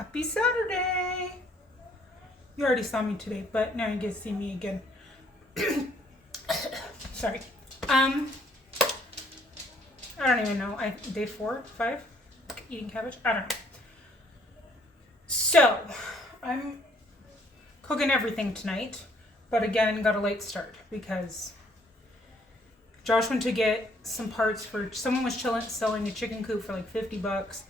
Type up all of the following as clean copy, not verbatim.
Happy Saturday! You already saw me today, but now you get to see me again. Sorry. I don't even know. Day 4, 5, eating cabbage. I don't know. So, I'm cooking everything tonight, but again, got a late start because Josh went to get some parts for someone was selling a chicken coop for like $50,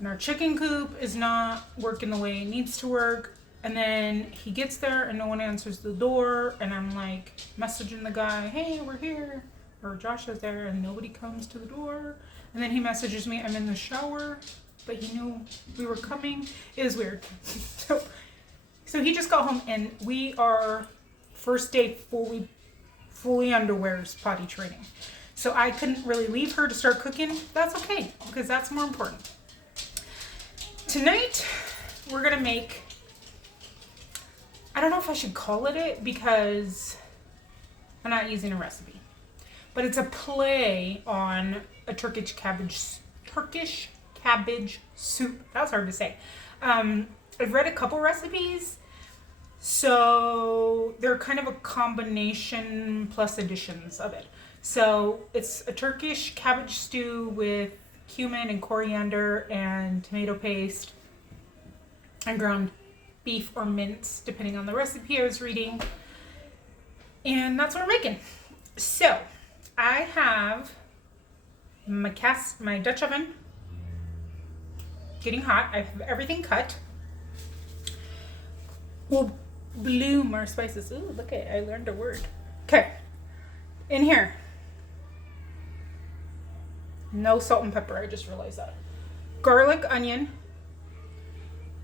and our chicken coop is not working the way it needs to work. And then he gets there and no one answers the door, and I'm like messaging the guy, hey, we're here, or Josh is there, and nobody comes to the door. And then he messages me, I'm in the shower, but he knew we were coming. It was weird. So he just got home, and we are first day fully underwears potty training. So I couldn't really leave her to start cooking. That's okay, because that's more important. Tonight, we're gonna make, I don't know if I should call it because I'm not using a recipe, but it's a play on a Turkish cabbage soup. That's hard to say. I've read a couple recipes, so they're kind of a combination plus additions of it. So it's a Turkish cabbage stew with cumin and coriander and tomato paste and ground beef or mince, depending on the recipe I was reading. And that's what we're making. So I have my Dutch oven getting hot. I have everything cut. We'll bloom our spices. Ooh, look at it. I learned a word. Okay. In here. No salt and pepper. I just realized that. Garlic, onion.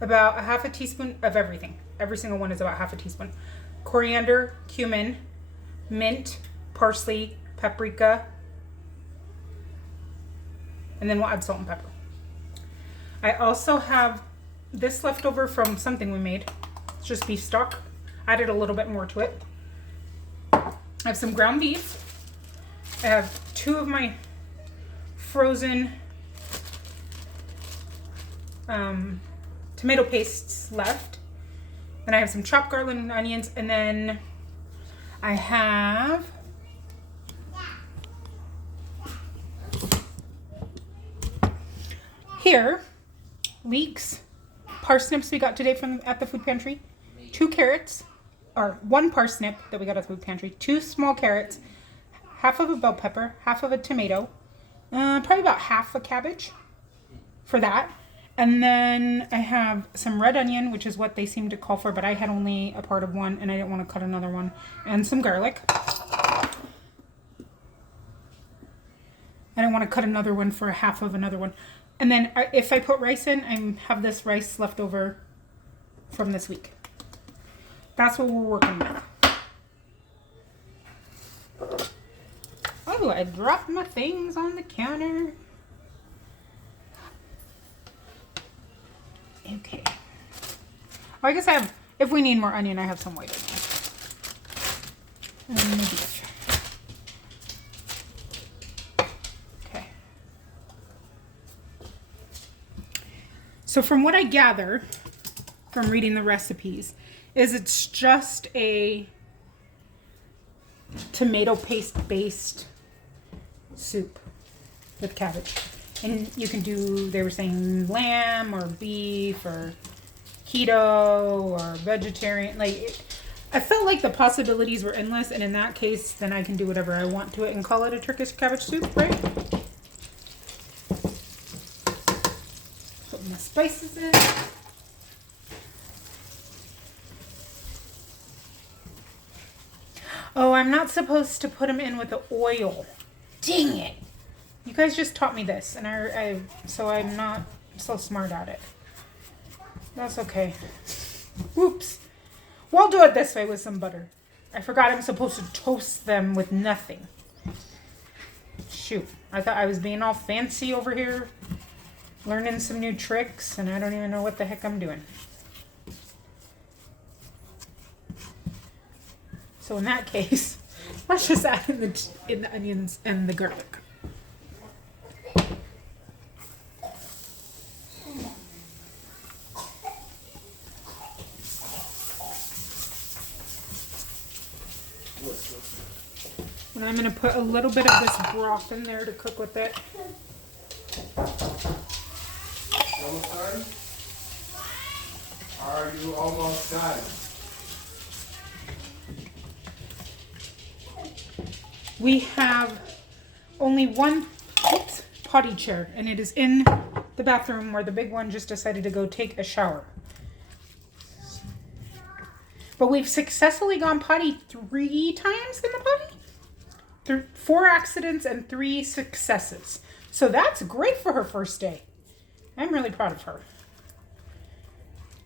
About a half a teaspoon of everything. Every single one is about half a teaspoon. Coriander, cumin, mint, parsley, paprika. And then we'll add salt and pepper. I also have this leftover from something we made. It's just beef stock. Added a little bit more to it. I have some ground beef. I have 2 of my frozen tomato pastes left. Then I have some chopped garlic and onions, and then I have here leeks, parsnips we got today from at the food pantry, 2 carrots, or 1 parsnip that we got at the food pantry, 2 small carrots, half of a bell pepper, half of a tomato, probably about half a cabbage for that. And then I have some red onion, which is what they seem to call for, but I had only a part of one and I didn't want to cut another one, and some garlic. I don't want to cut another one for half of another one. And then if I put rice in, I have this rice left over from this week. That's what we're working with. Oh, I dropped my things on the counter. Okay. Oh, I guess I have, if we need more onion, I have some white onion. And the beef. Okay. So from what I gather from reading the recipes is it's just a tomato paste based soup with cabbage. And you can do, they were saying lamb or beef or keto or vegetarian. Like, I felt like the possibilities were endless, and in that case, then I can do whatever I want to it and call it a Turkish cabbage soup, right? Put my spices in. Oh, I'm not supposed to put them in with the oil. Dang it. You guys just taught me this, and so I'm not so smart at it. That's okay. Whoops. We'll do it this way with some butter. I forgot I'm supposed to toast them with nothing. Shoot. I thought I was being all fancy over here, learning some new tricks, and I don't even know what the heck I'm doing. So in that case, let's just add in the onions and the garlic. And I'm going to put a little bit of this broth in there to cook with it. Almost done? Are you almost done? We have only one potty chair, and it is in the bathroom where the big one just decided to go take a shower. But we've successfully gone potty 3 times in the potty. 4 accidents and 3 successes. So that's great for her first day. I'm really proud of her.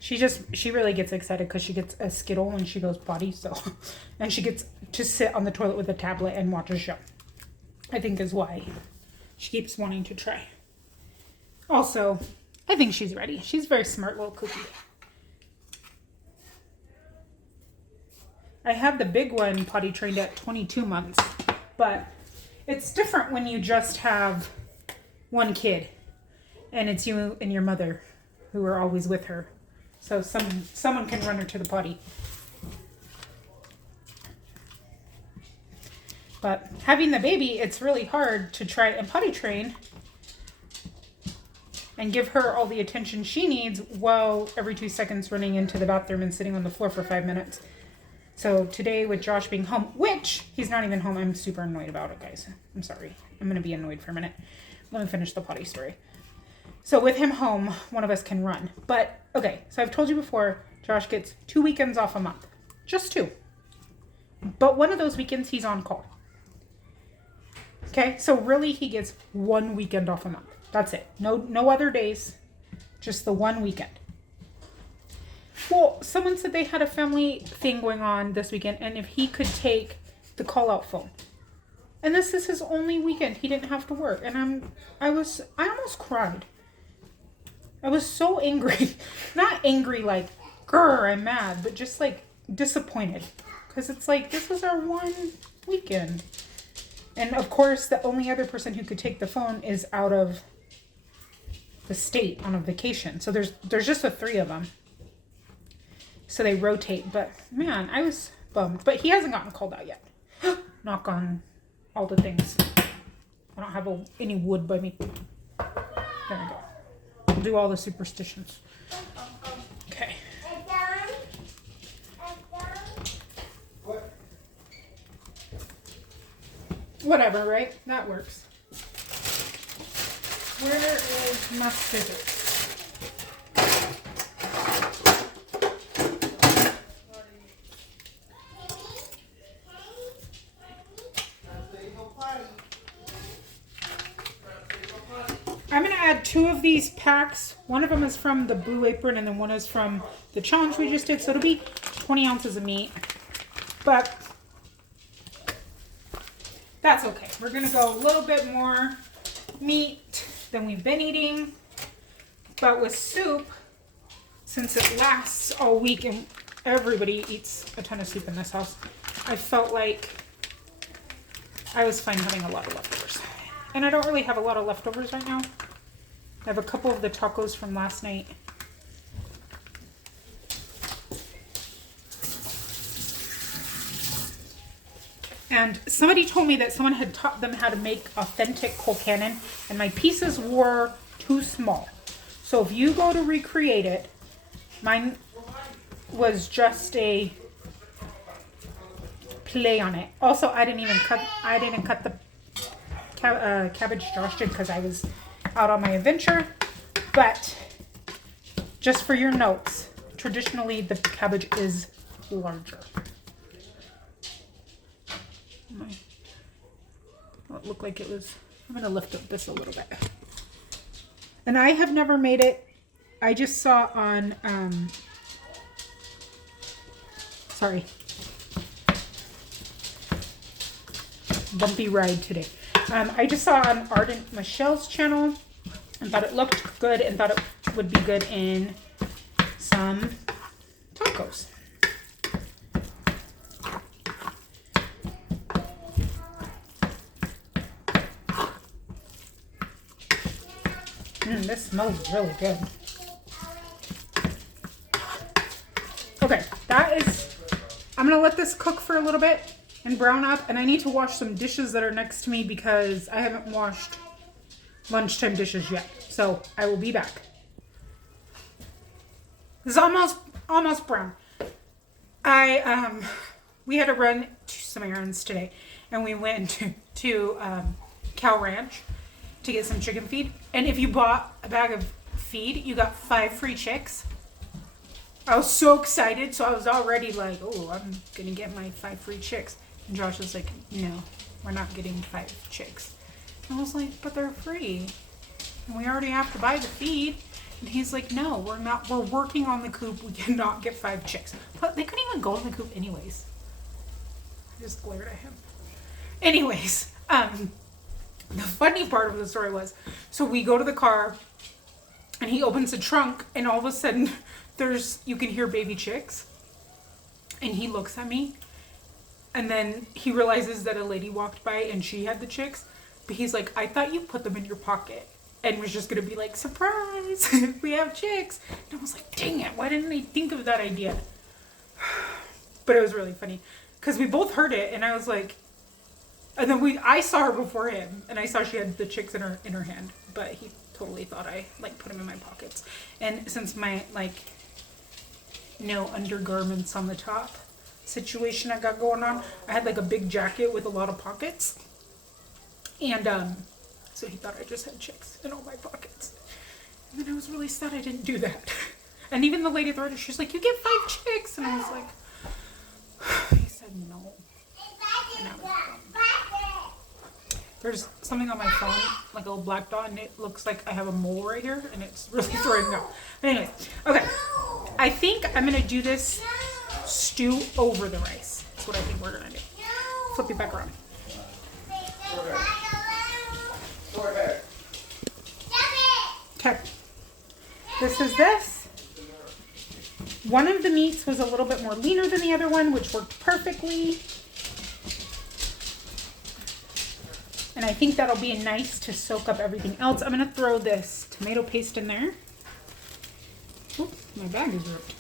She really gets excited because she gets a Skittle when she goes potty. So, and she gets to sit on the toilet with a tablet and watch a show. I think is why she keeps wanting to try. Also, I think she's ready. She's a very smart little cookie. I had the big one potty trained at 22 months, but it's different when you just have one kid and it's you and your mother who are always with her. So someone can run her to the potty. But having the baby, it's really hard to try and potty train and give her all the attention she needs while every 2 seconds running into the bathroom and sitting on the floor for 5 minutes. So today with Josh being home, which he's not even home, I'm super annoyed about it, guys. I'm sorry. I'm going to be annoyed for a minute. Let me finish the potty story. So with him home, one of us can run. But, okay, so I've told you before, Josh gets 2 weekends off a month. Just 2. But one of those weekends, he's on call. Okay, so really he gets 1 weekend off a month. That's it. No other days. Just the 1 weekend. Well, someone said they had a family thing going on this weekend, and if he could take the call-out phone. And this is his only weekend. He didn't have to work. And I almost cried. I was so angry. Not angry like, grr, I'm mad, but just like disappointed. Because it's like, this was our 1 weekend. And of course, the only other person who could take the phone is out of the state on a vacation. So there's just the 3 of them. So they rotate. But man, I was bummed. But he hasn't gotten called out yet. Knock on all the things. I don't have any wood by me. There we go. I'll do all the superstitions. Okay. Whatever, right? That works. Where is my scissors? I'm going to add 2 of these packs. One of them is from the Blue Apron and then one is from the challenge we just did. So it'll be 20 ounces of meat. But that's okay. We're going to go a little bit more meat than we've been eating. But with soup, since it lasts all week and everybody eats a ton of soup in this house, I felt like I was fine having a lot of leftovers. And I don't really have a lot of leftovers right now. I have a couple of the tacos from last night. And somebody told me that someone had taught them how to make authentic colcannon, and my pieces were too small. So if you go to recreate it, mine was just a play on it. Also, I didn't cut the cabbage Josh did because I was out on my adventure. But just for your notes, traditionally the cabbage is larger. It looked like it was. I'm going to lift up this a little bit. And I have never made it. I just saw on, sorry. Bumpy ride today. I just saw on Ardent Michelle's channel and thought it looked good and thought it would be good in some tacos. This smells really good. Okay, I'm gonna let this cook for a little bit and brown up. And I need to wash some dishes that are next to me because I haven't washed lunchtime dishes yet. So I will be back. It's almost brown. We had to run to some errands today, and we went to Cow Ranch to get some chicken feed. And if you bought a bag of feed, you got 5 free chicks. I was so excited, so I was already like, oh, I'm gonna get my 5 free chicks. And Josh was like, no, we're not getting 5 chicks. And I was like, but they're free, and we already have to buy the feed. And he's like, no, we're not. We're working on the coop. We cannot get 5 chicks. But they couldn't even go in the coop anyways. I just glared at him. Anyways, the funny part of the story was, so we go to the car, and he opens the trunk, and all of a sudden, you can hear baby chicks. And he looks at me, and then he realizes that a lady walked by, and she had the chicks. But he's like, I thought you put them in your pocket. And was just going to be like, surprise, we have chicks. And I was like, dang it, why didn't I think of that idea? But it was really funny. Because we both heard it, and I was like, and then I saw her before him, and I saw she had the chicks in her hand. But he totally thought I, like, put them in my pockets. And since my, like, no undergarments on the top situation I got going on, I had, like, a big jacket with a lot of pockets. And, so he thought I just had chicks in all my pockets. And then I was really sad I didn't do that. And even the lady at the register, she's like, you get 5 chicks. And I was like, he said no. And I was gone. There's something on my phone, like a little black dot, and it looks like I have a mole right here, and it's really throwing me off. But anyway, okay. I think I'm going to do this stew over the rice. That's what I think we're going to do. Flip it back around. Okay, this is this. One of the meats was a little bit more leaner than the other one, which worked perfectly. And I think that'll be nice to soak up everything else. I'm going to throw this tomato paste in there. Oops, my bag is ripped.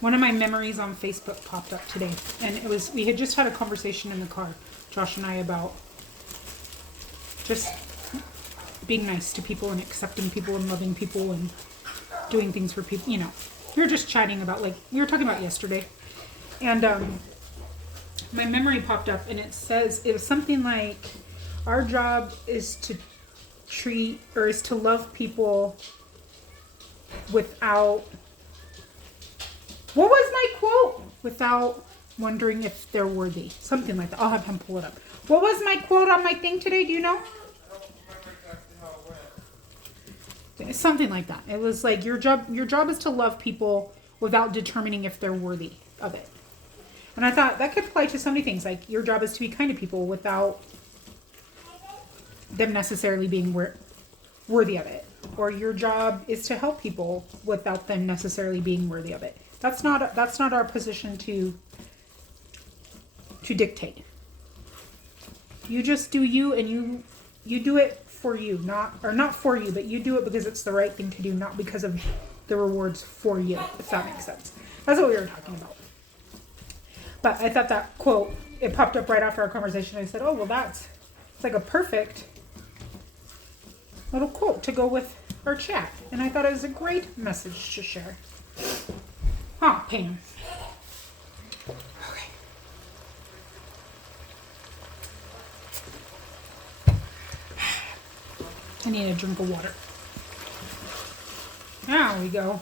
One of my memories on Facebook popped up today, and it was, we had just had a conversation in the car, Josh and I, about just being nice to people and accepting people and loving people and doing things for people, you know. We were just chatting about, like, we were talking about yesterday, and my memory popped up, and it was something like, our job is to treat, or is to love people without, what was my quote? Without wondering if they're worthy. Something like that. I'll have him pull it up. What was my quote on my thing today? Do you know? I don't remember exactly how it went. Something like that. It was like, your job is to love people without determining if they're worthy of it. And I thought that could apply to so many things. Like, your job is to be kind to people without them necessarily being worthy of it. Or your job is to help people without them necessarily being worthy of it. That's not our position to dictate. You just do you, and you do it for you, not for you, but you do it because it's the right thing to do, not because of the rewards for you, if that makes sense. That's what we were talking about. But I thought that quote, it popped up right after our conversation. I said, oh, well, it's like a perfect little quote to go with our chat. And I thought it was a great message to share. Huh, pain. Okay. I need a drink of water. There we go.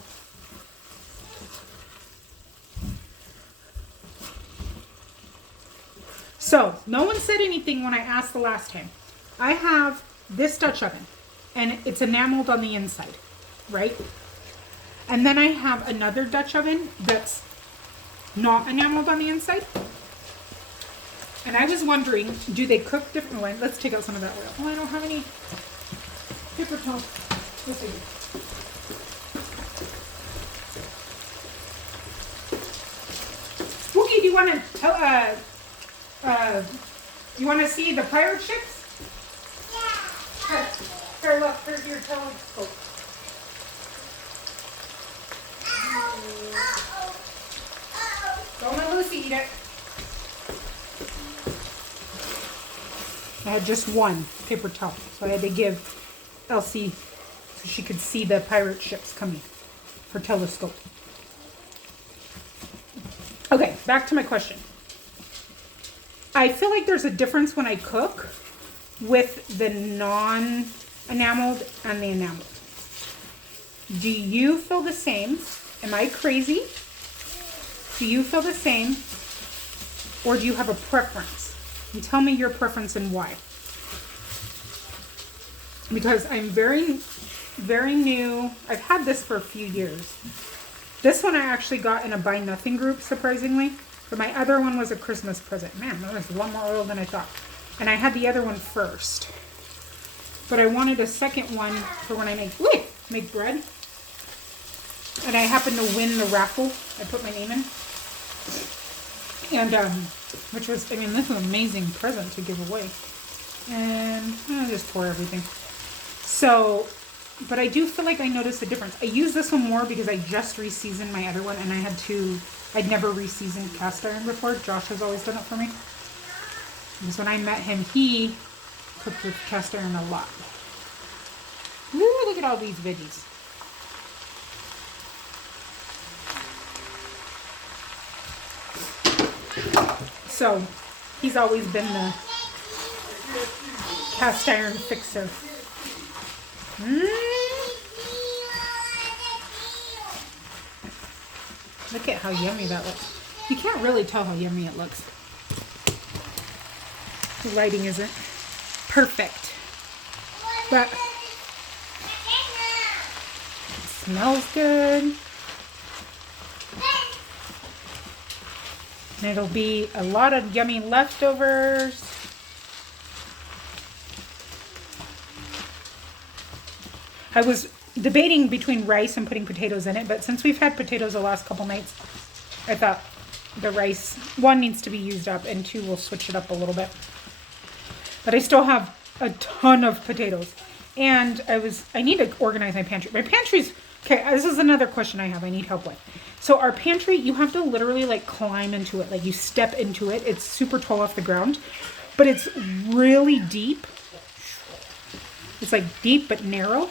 So, no one said anything when I asked the last time. I have this Dutch oven, and it's enameled on the inside, right? And then I have another Dutch oven that's not enameled on the inside. And I was wondering, do they cook differently? Let's take out some of that oil. Oh, I don't have any paper towels. Let's see. Wookie, do you want to tell, you want to see the pirate ships? Yeah. Here, look, here's your telescope. Don't eat it. I had just one paper towel, so I had to give Elsie so she could see the pirate ships coming. Her telescope. Okay, back to my question. I feel like there's a difference when I cook with the non-enameled and the enameled. Do you feel the same? Am I crazy? Do you feel the same? Or do you have a preference? And tell me your preference and why. Because I'm very, very new. I've had this for a few years. This one I actually got in a Buy Nothing group, surprisingly. But my other one was a Christmas present. Man, that was a lot more oil than I thought. And I had the other one first. But I wanted a second one for when I make bread. And I happened to win the raffle. I put my name in. And, which was, I mean, this was an amazing present to give away. And I'll just pour everything. So, but I do feel like I noticed a difference. I use this one more because I just re-seasoned my other one and I'd never re-seasoned cast iron before. Josh has always done it for me. Because when I met him, he cooked with cast iron a lot. Ooh, look at all these veggies. So, he's always been the cast iron fixer. Look at how yummy that looks. You can't really tell how yummy it looks. The lighting isn't perfect. But it smells good. And it'll be a lot of yummy leftovers. I was debating between rice and putting potatoes in it, but since we've had potatoes the last couple nights, I thought the rice, one, needs to be used up, and two, we'll switch it up a little bit. But I still have a ton of potatoes. And I need to organize my pantry. My pantry's, okay, this is another question I have I need help with. So our pantry, you have to literally like climb into it. Like you step into it. It's super tall off the ground, but it's really deep. It's like deep but narrow.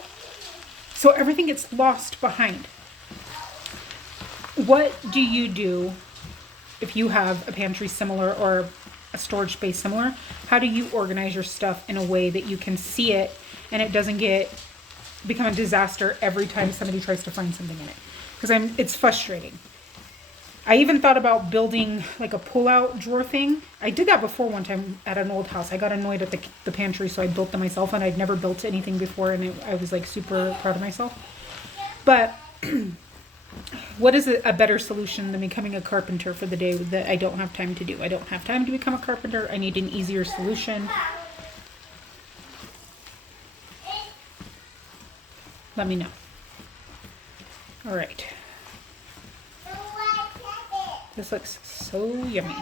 So everything gets lost behind. What do you do if you have a pantry similar or a storage space similar? How do you organize your stuff in a way that you can see it and it doesn't become a disaster every time somebody tries to find something in it? Because it's frustrating. I even thought about building like a pull-out drawer thing. I did that before one time at an old house. I got annoyed at the pantry, so I built them myself, and I'd never built anything before, and I was like super proud of myself. But what is a better solution than becoming a carpenter for the day that I don't have time to do? I don't have time to become a carpenter. I need an easier solution. Let me know. All right. This looks so yummy.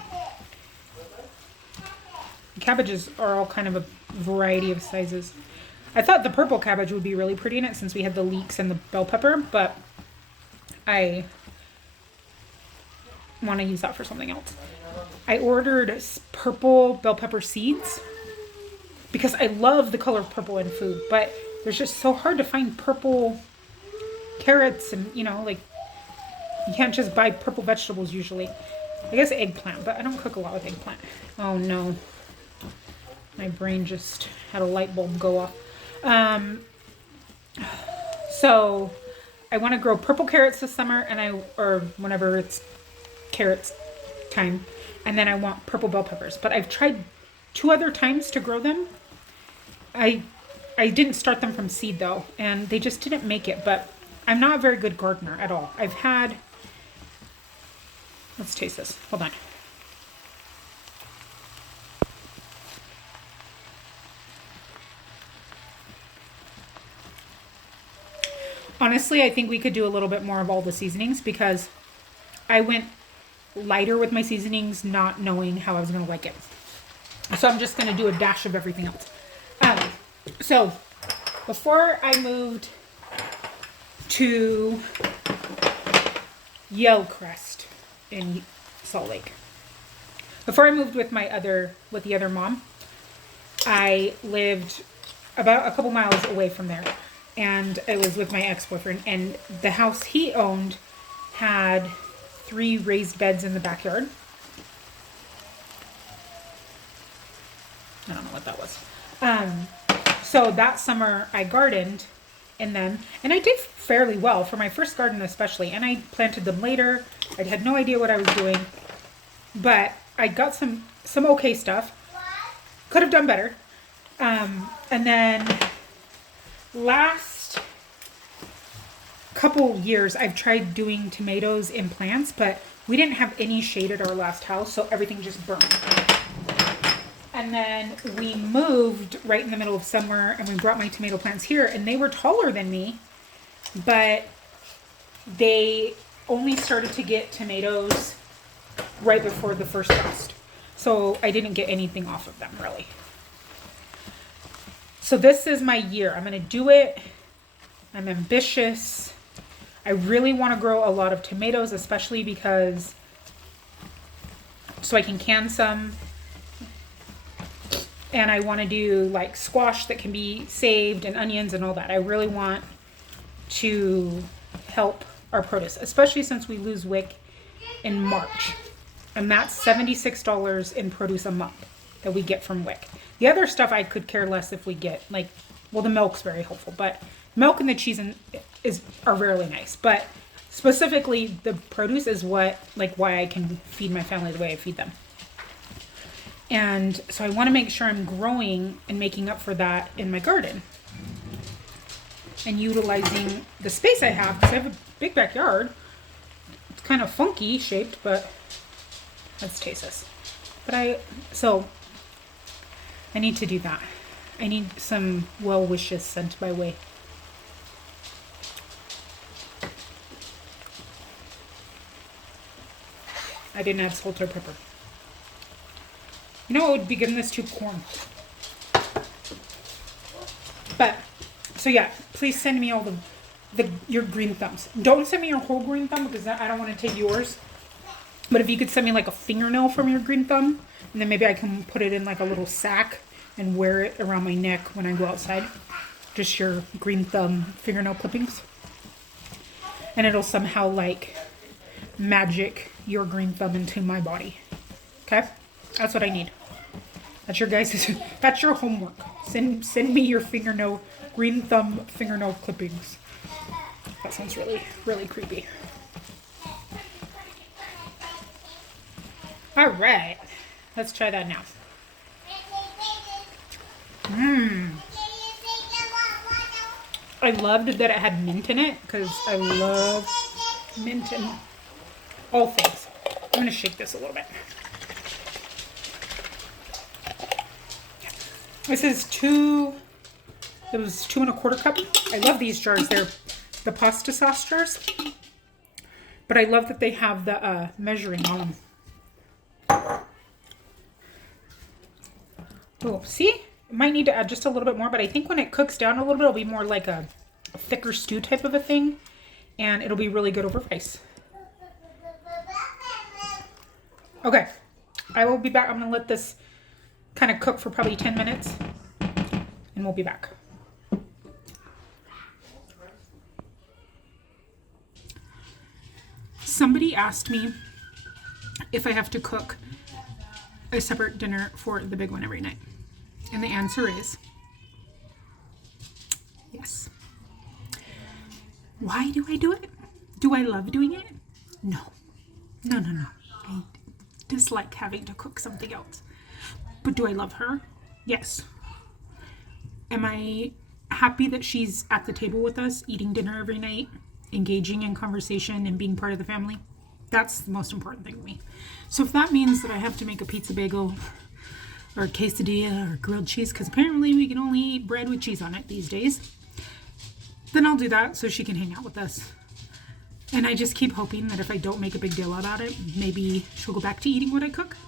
The cabbages are all kind of a variety of sizes. I thought the purple cabbage would be really pretty in it since we had the leeks and the bell pepper, but I want to use that for something else. I ordered purple bell pepper seeds because I love the color of purple in food, but there's just so hard to find purple carrots and, like, you can't just buy purple vegetables usually. I guess eggplant, but I don't cook a lot with eggplant. Oh no. My brain just had a light bulb go off. So I want to grow purple carrots this summer or whenever it's carrots time. And then I want purple bell peppers. But I've tried 2 other times to grow them. I didn't start them from seed though, and they just didn't make it. But I'm not a very good gardener at all. Let's taste this. Hold on. Honestly, I think we could do a little bit more of all the seasonings because I went lighter with my seasonings, not knowing how I was going to like it. So I'm just going to do a dash of everything else. So before I moved to Yellcrest in Salt Lake, Before I moved with the other mom, I lived about a couple miles away from there. And I was with my ex-boyfriend. And the house he owned had 3 raised beds in the backyard. I don't know what that was. So that summer I gardened in them. And I did fairly well for my first garden especially. And I planted them later. I had no idea what I was doing. But I got some okay stuff. Could have done better. And then last couple years I've tried doing tomatoes in plants, but we didn't have any shade at our last house, so everything just burned. And then we moved right in the middle of summer and we brought my tomato plants here, and they were taller than me, but they only started to get tomatoes right before the first frost. So I didn't get anything off of them really. So this is my year. I'm going to do it. I'm ambitious. I really want to grow a lot of tomatoes, especially because so I can can some. And I want to do like squash that can be saved and onions and all that. I really want to help our produce, especially since we lose WIC in March. And that's $76 in produce a month that we get from WIC. The other stuff I could care less if we get, like, well, the milk's very helpful, but milk and the cheese are really nice. But specifically, the produce is why I can feed my family the way I feed them. And so I want to make sure I'm growing and making up for that in my garden. And utilizing the space I have, because I have a big backyard. It's kind of funky shaped, but let's taste this. So I need to do that. I need some well wishes sent my way. I didn't have salt or pepper. You know what would be good in this too? Corn. But, so yeah, please send me all your green thumbs. Don't send me your whole green thumb because I don't want to take yours. But if you could send me like a fingernail from your green thumb, and then maybe I can put it in like a little sack and wear it around my neck when I go outside. Just your green thumb fingernail clippings. And it'll somehow like magic your green thumb into my body. Okay? That's what I need. That's your guys', that's your homework. Send me your green thumb fingernail clippings. That sounds really, really creepy. All right, let's try that now. I loved that it had mint in it because I love mint in all things. I'm gonna shake this a little bit. This is it was 2 1/4 cup. I love these jars. They're the pasta sauce jars. But I love that they have the measuring on them. Oh, see? Might need to add just a little bit more, but I think when it cooks down a little bit, it'll be more like a thicker stew type of a thing. And it'll be really good over rice. Okay. I will be back. I'm going to let this kind of cook for probably 10 minutes. And we'll be back. Somebody asked me if I have to cook a separate dinner for the big one every night. And the answer is yes. Why do I do it? Do I love doing it? No. No. I dislike having to cook something else. But do I love her? Yes. Am I happy that she's at the table with us, eating dinner every night, engaging in conversation and being part of the family? That's the most important thing to me. So if that means that I have to make a pizza bagel or a quesadilla or grilled cheese, because apparently we can only eat bread with cheese on it these days, then I'll do that so she can hang out with us. And I just keep hoping that if I don't make a big deal about it, maybe she'll go back to eating what I cook.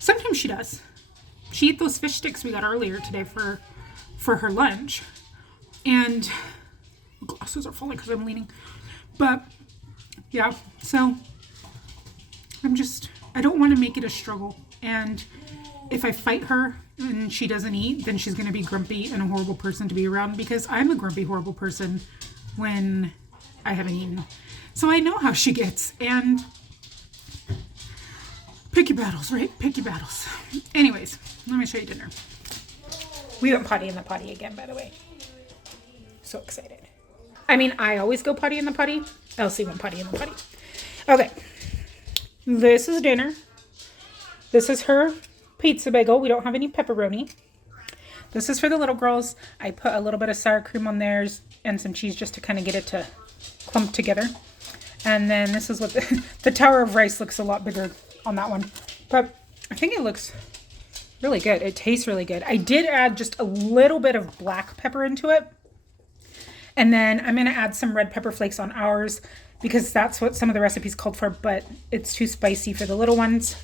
Sometimes she does. She ate those fish sticks we got earlier today for her lunch. And glasses are falling because I'm leaning. But yeah, so I don't want to make it a struggle. And if I fight her and she doesn't eat, then she's going to be grumpy and a horrible person to be around, because I'm a grumpy, horrible person when I haven't eaten. So I know how she gets. And pick your battles, right? Pick your battles. Anyways, let me show you dinner. We went potty in the potty again, by the way. So excited. I mean, I always go potty in the potty. Elsie went potty in the potty. Okay. This is dinner. This is her pizza bagel. We don't have any pepperoni. This is for the little girls. I put a little bit of sour cream on theirs and some cheese just to kind of get it to clump together. And then this is what the tower of rice looks a lot bigger on that one. But I think it looks really good. It tastes really good. I did add just a little bit of black pepper into it. And then I'm going to add some red pepper flakes on ours because that's what some of the recipes called for, but it's too spicy for the little ones.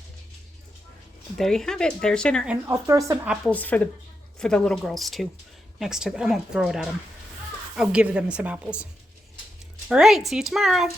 There you have it. There's dinner. And I'll throw some apples for the little girls too. Next to I won't throw it at them. I'll give them some apples. All right. See you tomorrow.